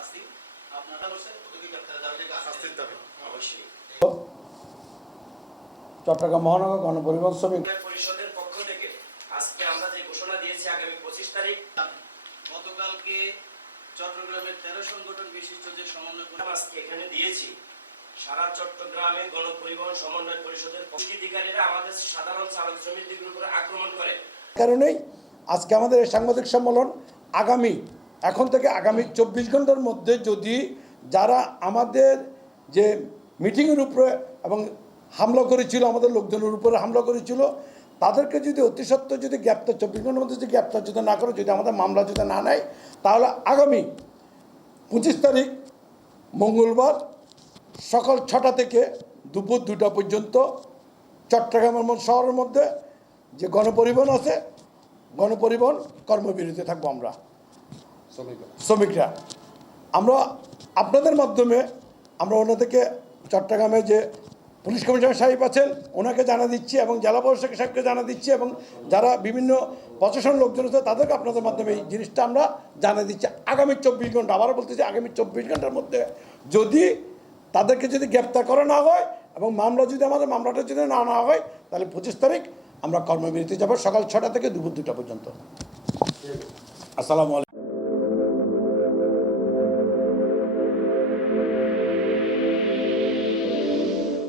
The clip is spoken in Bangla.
আছি আপনারা অবশ্যই প্রতিটি গ্রেপ্তারের দাবিতে শাস্তির দাবি অবশ্যই। চট্টগ্রাম মহানগর গণপরিবহন শ্রমিক পরিষদের পক্ষ থেকে আজকে আমরা যে ঘোষণা দিয়েছি আগামী 25 তারিখ, গতকালকে চট্টগ্রামের 13 সংগঠন বিশিষ্ট যে সমন্বয় আজকে এখানে দিয়েছি, সারা চট্টগ্রামে গণপরিবহন সমন্বয় পরিষদের অধিকারীরা আমাদের সাধারণ চালক শ্রমিকদের উপরে আক্রমণ করে। কারণেই আজকে আমাদের এই সাংবাদিক সম্মেলন এখন থেকে আগামী 24 ঘন্টার মধ্যে যদি যারা আমাদের যে মিটিংয়ের উপরে এবং হামলা করেছিল, আমাদের লোকজনের উপরে হামলা করেছিল, তাদেরকে যদি অতি সত্ত্বর যদি গ্রেপ্তার 24 ঘন্টার মধ্যে যদি গ্রেপ্তার যদি না করে, যদি আমাদের মামলা যদি না নেয়, তাহলে আগামী 25 তারিখ মঙ্গলবার সকাল 6টা থেকে দুপুর 2টা পর্যন্ত চট্টগ্রাম শহরের মধ্যে যে গণপরিবহন আছে, গণপরিবহন কর্মবিরতি থাকবো আমরা শ্রমিকরা। আমরা আপনাদের মাধ্যমে আমরা ওনাদেরকে চট্টগ্রামে যে পুলিশ কমিশনার সাহেব আছেন ওনাকে জানা দিচ্ছি এবং জেলা প্রশাসক সাহেবকে জানা দিচ্ছি এবং যারা বিভিন্ন প্রশাসন লোকজন আছে তাদেরকে আপনাদের মাধ্যমে এই জিনিসটা আমরা জানা দিচ্ছি। আগামী 24 ঘন্টা, আবারও বলতেছি, আগামী 24 ঘন্টার মধ্যে যদি তাদেরকে যদি গ্রেপ্তার করা না হয় এবং আমাদের মামলাটা যদি না নেওয়া হয়, তাহলে 25 তারিখ আমরা কর্মবিরতি যাব সকাল 6টা থেকে দুপুর 2টা পর্যন্ত। আসসালামু আলাইকুম।